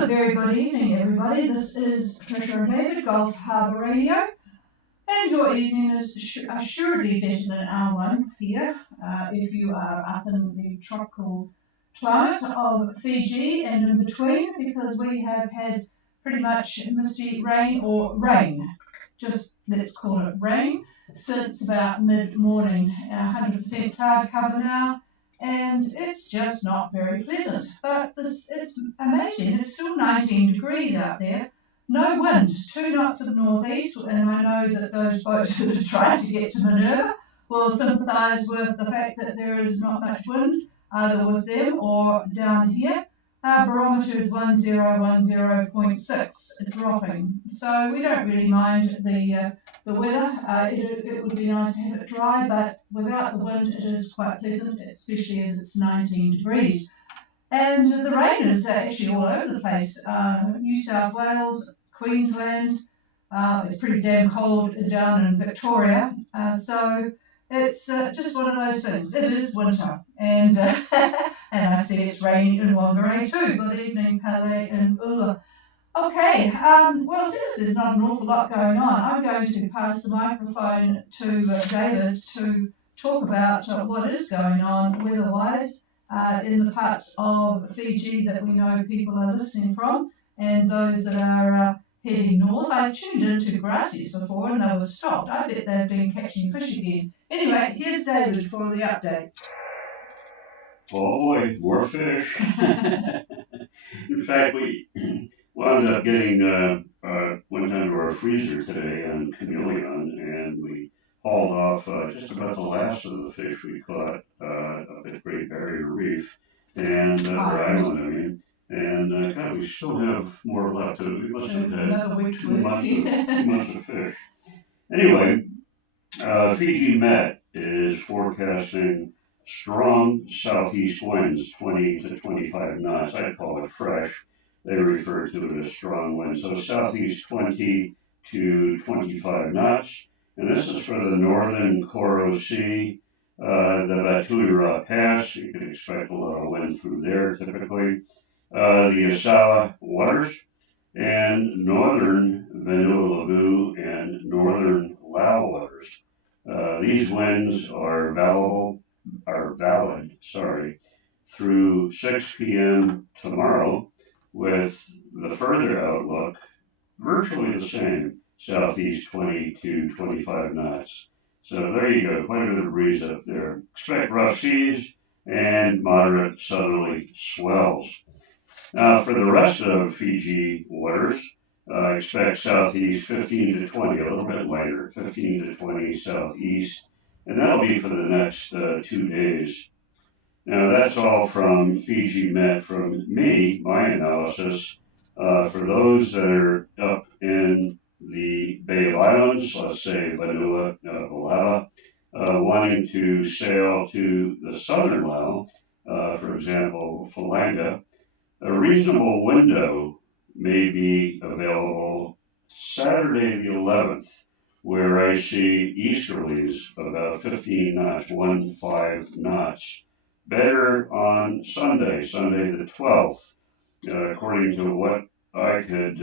Well, a very good evening, everybody. This is Patricia and David, Gulf Harbour Radio, and your evening is assuredly better than our one here. If you are up in the tropical climate of Fiji and in between, because we have had pretty much misty rain, or rain, just let's call it rain, since about mid-morning. 100% cloud cover now. And it's just not very pleasant. But it's amazing. It's still 19 degrees out there. No wind, 2 knots of northeast, and I know that those boats that are trying to get to Minerva will sympathise with the fact that there is not much wind, either with them or down here. Our barometer is 1010.6, dropping. So we don't really mind the weather. It would be nice to have it dry, but without the wind it is quite pleasant, especially as it's 19 degrees. And the rain is actually all over the place. New South Wales, Queensland, it's pretty damn cold down in Victoria. So it's just one of those things. It is winter, and and I see it's raining in Whangarei too. Good evening, Pele and Ula. Okay, well, since there's not an awful lot going on, I'm going to pass the microphone to David to talk about what is going on weather-wise in the parts of Fiji that we know people are listening from, and those that are heading north. I tuned into Grassies before and they were stopped. I bet they've been catching fish again. Anyway, here's David for the update. Oh boy, more fish. In fact, we wound up getting, went down to our freezer today on Chameleon, and we hauled off just about the last of the fish we caught up at Great Barrier Reef, and or Island, I mean. And God, we still have more left. We must have had 2 months of fish. Anyway, Fiji Met is forecasting strong southeast winds, 20 to 25 knots. I'd call it fresh. They refer to it as strong winds. So southeast 20 to 25 knots. And this is for the northern Koro Sea, the Batuira Pass. You can expect a lot of wind through there typically. The Asawa waters, and northern Vanuatu and northern Lao waters. These winds are valid through 6 p.m. tomorrow, with the further outlook virtually the same, southeast 20 to 25 knots. So there you go, quite a bit of breeze up there. Expect rough seas and moderate southerly swells. Now, for the rest of Fiji waters, expect southeast 15 to 20, a little bit lighter, 15 to 20 southeast, and that'll be for the next 2 days. Now, that's all from Fiji Met. From me, my analysis, for those that are up in the Bay of Islands, let's say Vanua, Valava, wanting to sail to the southern Lao, for example, Falanga, a reasonable window may be available Saturday the 11th, where I see easterlies about 15 knots, 15 knots. Better on Sunday the 12th, according to what I could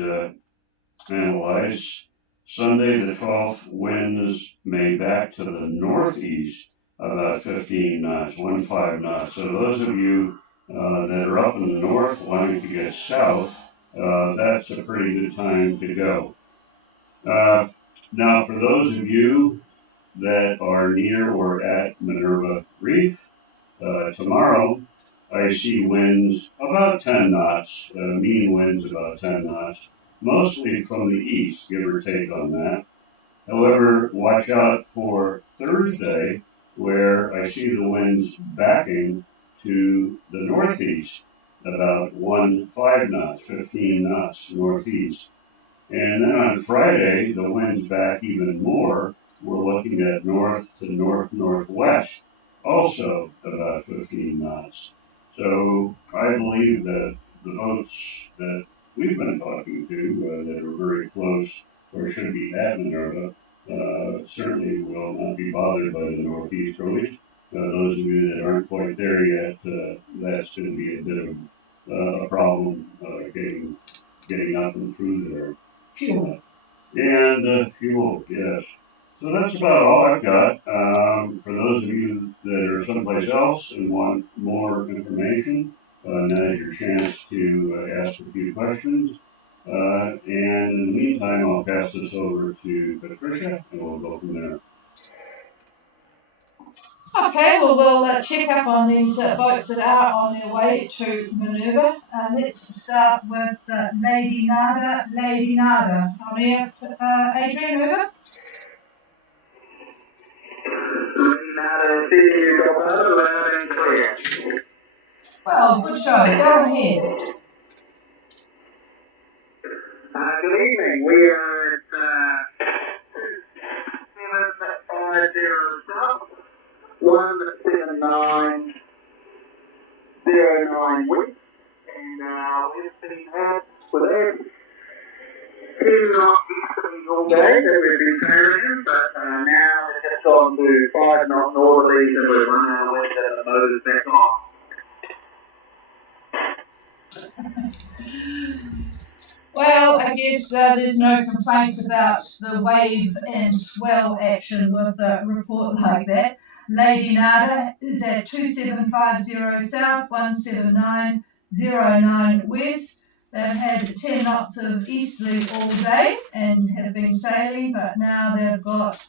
analyze. Sunday the 12th, winds may back to the northeast about 15 knots, 15 knots. So those of you that are up in the north wanting to get south, that's a pretty good time to go. Now, for those of you that are near or at Minerva Reef, tomorrow I see winds about 10 knots, mean winds about 10 knots, mostly from the east, give or take on that. However, watch out for Thursday, where I see the winds backing to the northeast, about 15 knots, 15 knots northeast. And then on Friday, the winds back even more. We're looking at north to north-northwest, also about 15 knots. So I believe that the boats that we've been talking to that are very close or should be at Minerva certainly will not be bothered by the northeasterlies. Those of you that aren't quite there yet, that's going to be a bit of a problem getting up and through there. Fuel. And fuel, yes. So that's about all I've got. For those of you that are someplace else and want more information, now's your chance to ask a few questions. And in the meantime, I'll pass this over to Patricia, and we'll go from there. Okay, well, we'll check up on these boats that are on their way to Minerva. Let's start with Lady Nada. Lady Nada. On here, Adrian, over. Lady Nada, see you go loud and clear. Well, good show. Go ahead. Good evening. We are at 17909 weeks, and we've been had with it. 10 knot easterlies all day that we've been sailing, but now we've just gone to 5 knot northerlies and we're running our wind and the motor's back on. Well, I guess there's no complaints about the wave and swell action with a report like that. Lady Nada is at 2750 south, 17909 west. They've had 10 knots of easterly all day and have been sailing, but now they've got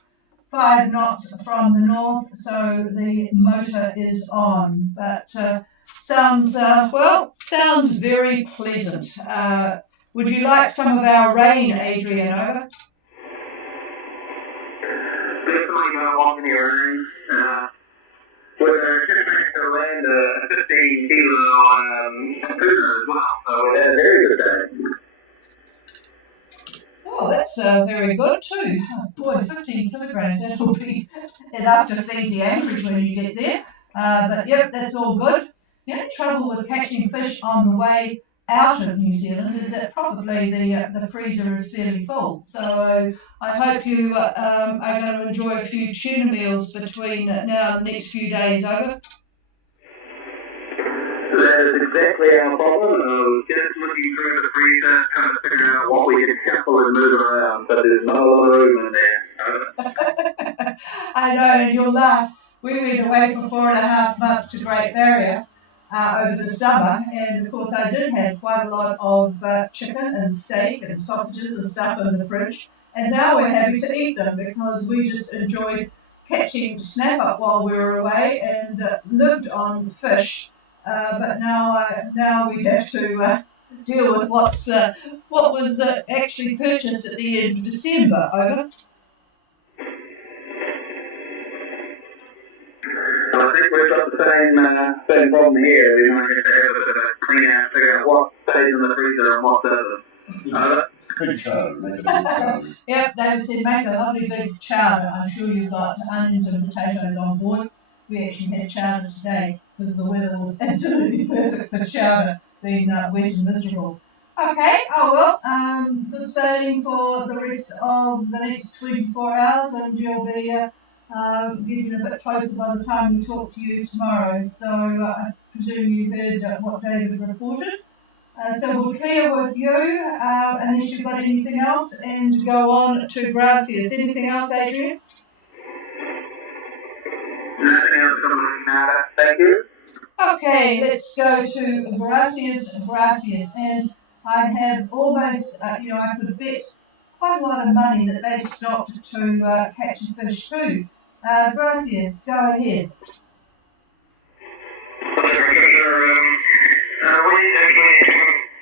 5 knots from the north, so the motor is on. But sounds very pleasant. Would you like some of our rain, Adrian, over? Definitely don't want any rain. We're just trying to land a 15 kilo tuna as well, so we had a very good day. Oh, that's very good too. Oh, boy, 15 kilograms, that will be enough to feed the anchorage when you get there. But yep, that's all good. The only trouble with catching fish on the way out of New Zealand is that probably the freezer is fairly full. So I hope you are going to enjoy a few tuna meals between now and the next few days, over. That is exactly our problem. Just looking through the freezer, trying to figure out what we can shuffle and move around, but there's not a lot of room in there. I know, and you'll laugh. We went away for 4.5 months to Great Barrier over the summer, and of course I did have quite a lot of chicken and steak and sausages and stuff in the fridge, and now we're having to eat them because we just enjoyed catching snapper while we were away and lived on fish. But now we have to deal with what was actually purchased at the end of December, over. I think we've got the same problem here. We might have to have a bit of a clean out, figure out what stays in the freezer and what doesn't. Big chowder, make a big chowder. Yep, David said make a lovely big chowder. I'm sure you've got onions and potatoes on board. We actually had chowder today because the weather was absolutely perfect for chowder, being wet and miserable. Okay, good sailing for the rest of the next 24 hours, and you'll be getting a bit closer by the time we talk to you tomorrow. So I presume you heard what David reported. So we'll clear with you, unless you've got anything else, and go on to Gracias. Anything else, Adrian? Nothing else from the matter. Thank you. Okay, let's go to Gracias, and I have almost, I could bet quite a lot of money that they stopped to catch a fish too. Gracias, go ahead. We actually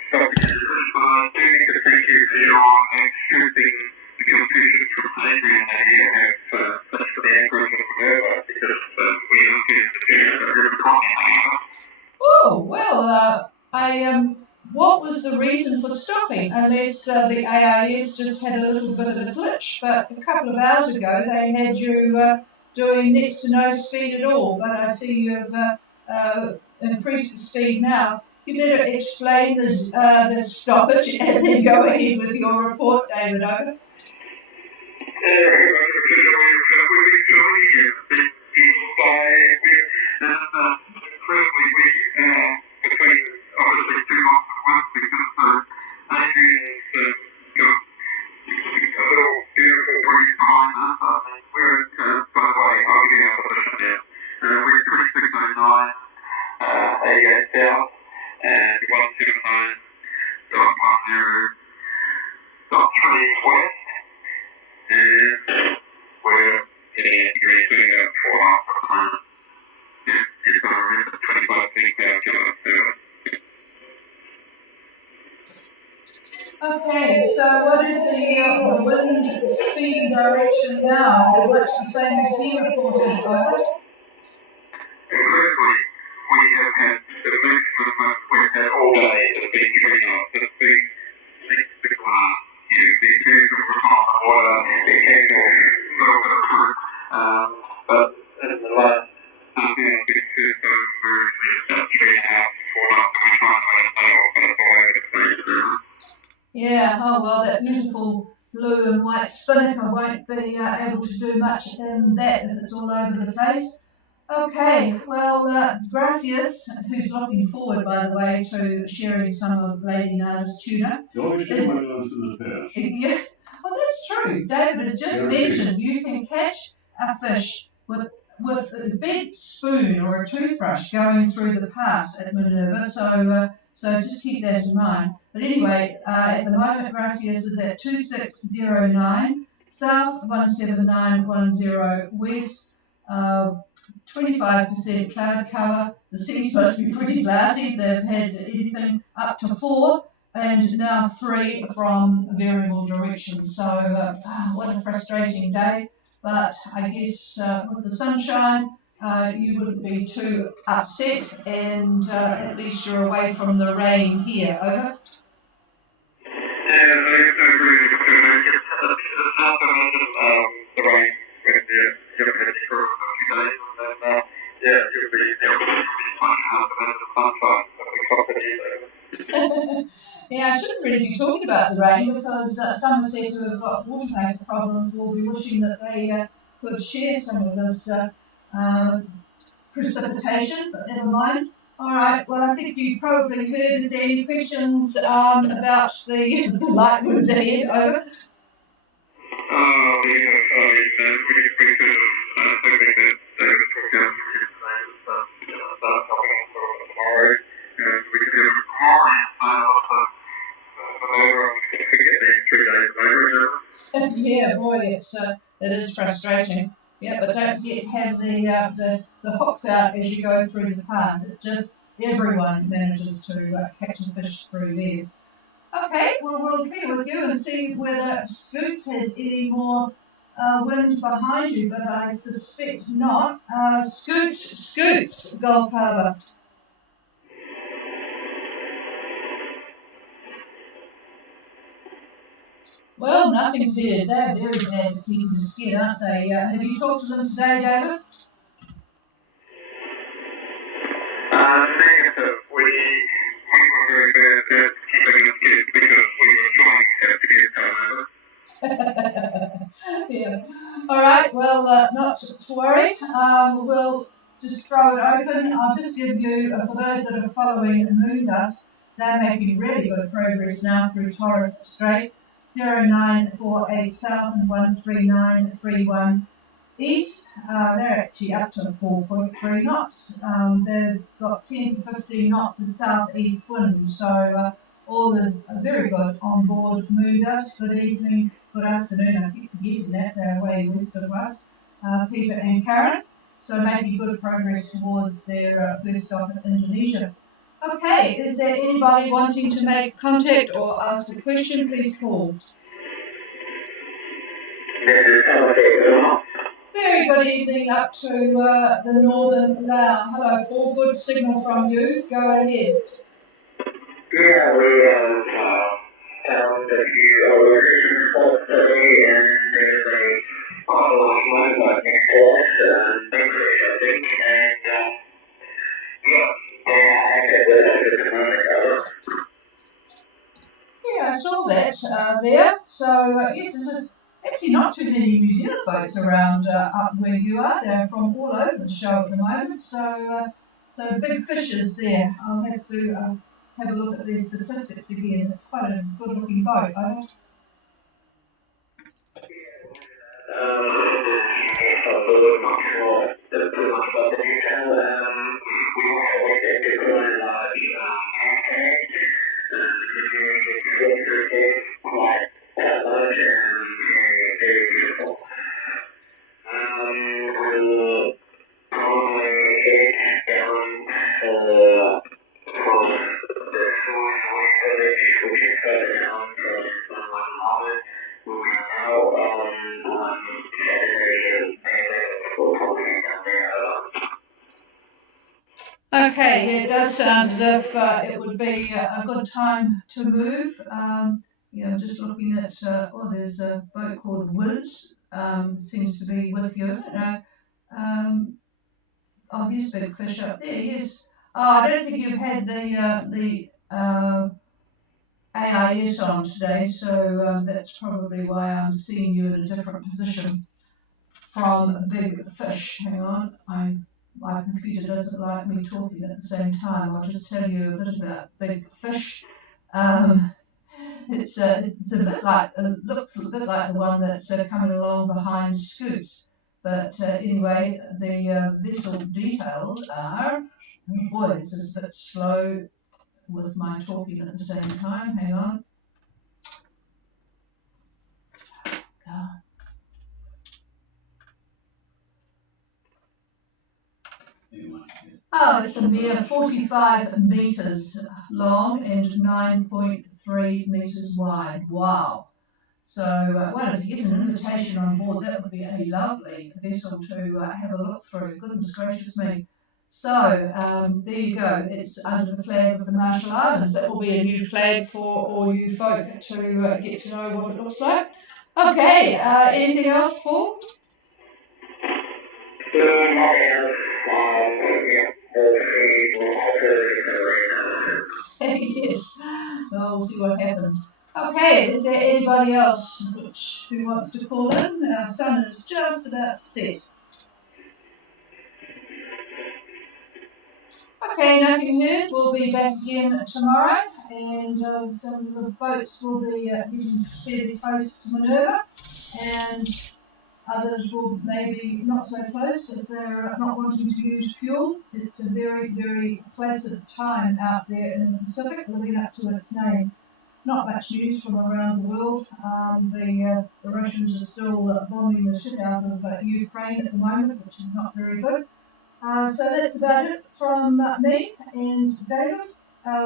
stopped to need to thank you for your accepting the contribution from Adrian that you have finished for the anchorage in Harbour, because we don't get a river crossing. Oh, well, what was the reason for stopping? Unless the AIS just had a little bit of a glitch, but a couple of hours ago they had you doing next to no speed at all, but I see you've increased the speed now. You better explain the stoppage and then go ahead with your report, David, over. obviously 2 months of work because Adrian's got a little beautiful breeze behind us. I mean, we're by the way, I'll give you our position now. We're 2609, 88 south, and 179.10.3 west, and we're heading in degrees, doing about 4 miles at the moment. Yeah, you've got to remember 25 feet per kilometre. Okay, so what is the wind speed and direction now? Is it much the same as he reported? Over? Exactly. We have had the maximum we've had all day has been 3 knots. It's been the glass, the occasional on the water, the occasional little bit of fruit. But in the last half hour, big surf over about 3.5, 4 knots, and we're trying to let it sail, but it's all over the place now. Yeah, oh well, that beautiful blue and white spinnaker won't be able to do much in that if it's all over the place. Okay, well, Gracias, who's looking forward, by the way, to sharing some of Lady Nada's tuna. You always do when it goes to the past. Yeah, well, that's true. David has just mentioned you can catch a fish with a big spoon or a toothbrush going through the pass at Minerva, so just keep that in mind. But anyway, at the moment, Gracias is at 2609, south 17910, west 25% cloud cover. The city's supposed to be pretty glassy. They've had anything up to 4 and now 3 from variable directions. So what a frustrating day. But I guess with the sunshine, you wouldn't be too upset, and at least you're away from the rain here. Over. Yeah, I agree with you. It's not going to the rain when you're going to be for a few days, and then, you'll be much harder than the sunshine that we got today. Yeah, I shouldn't really be talking about the rain because Somerset, who have got water maker problems, will be wishing that they could share some of this precipitation, but never mind. All right, well, I think you probably heard. Is there any questions about the light winds ahead? Over. We could have hoping that David took out start helping us tomorrow, and we could have a glorious sail to over and forget these 3 days later. Yeah, boy, it is frustrating. Yeah, but don't forget to have the hooks out as you go through the pass. It just everyone manages to catch a fish through there. Okay, well, we'll clear with you and see whether Scoots has any more wind behind you, but I suspect not. Scoots, Gulf Harbour. Well, nothing here. They're very bad for keeping the skin, aren't they? Have you talked to them today, David? Negative. We were very bad at keeping the skin because we were trying to get Yeah. All right. Well, not to worry. We'll just throw it open. I'll just give you, for those that are following Moon Dust, they're making really good progress now through Torres Strait. 0948 south and 13931 east. They're actually up to 4.3 knots. They've got 10 to 15 knots of southeast wind, so all is very good on board Moon Dust. Good evening, good afternoon. I keep forgetting that they're way west of us. Peter and Karen, so making good progress towards their first stop in Indonesia. Okay, is there anybody wanting to make contact or ask a question? Please call. Very good evening up to the northern Lao. Hello, all good signal from you. Go ahead. Yeah, we have found a few other spots today, and there's a bottle of wine next to us, English, I think, and Yeah, I saw that there. So, yes, there's actually not too many New Zealand boats around up where you are. They're from all over the show at the moment. So big fishes there. I'll have to have a look at these statistics again. It's quite a good looking boat. Okay, yeah, it does sound as if it would be a good time to move. Just looking at, there's a boat called Wiz, seems to be with you. Here's big fish up there, yes. I don't think you've had the AIS on today, so that's probably why I'm seeing you in a different position from big fish. Hang on, my computer doesn't like me talking at the same time. I'll just tell you a bit about big fish. It's a bit like, looks a bit like the one that's coming along behind Scoots. But anyway, the vessel details are, oh boy, this is a bit slow with my talking at the same time. Hang on. It's a mere 45 metres long and 9.3 metres wide. Wow. So, well, if you get an invitation on board, that would be a lovely vessel to have a look through. Goodness gracious me. So, there you go. It's under the flag of the Marshall Islands. That will be a new flag for all you folk to get to know what it looks like. Okay, anything else, Paul? Yes. Well, we'll see what happens. Okay, is there anybody else who wants to call in? Our sun is just about to set. Okay, nothing heard. We'll be back again tomorrow, and some of the boats will be getting fairly close to Minerva, and others will maybe not so close if they're not wanting to use fuel. It's a very, very placid time out there in the Pacific, living up to its name. Not much news from around the world. The Russians are still bombing the shit out of Ukraine at the moment, which is not very good. So that's about it from me and David.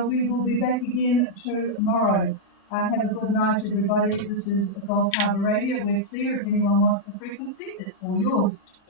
We will be back again tomorrow. Have a good night, everybody. This is Harbour Radio. We're clear. If anyone wants the frequency, it's all yours.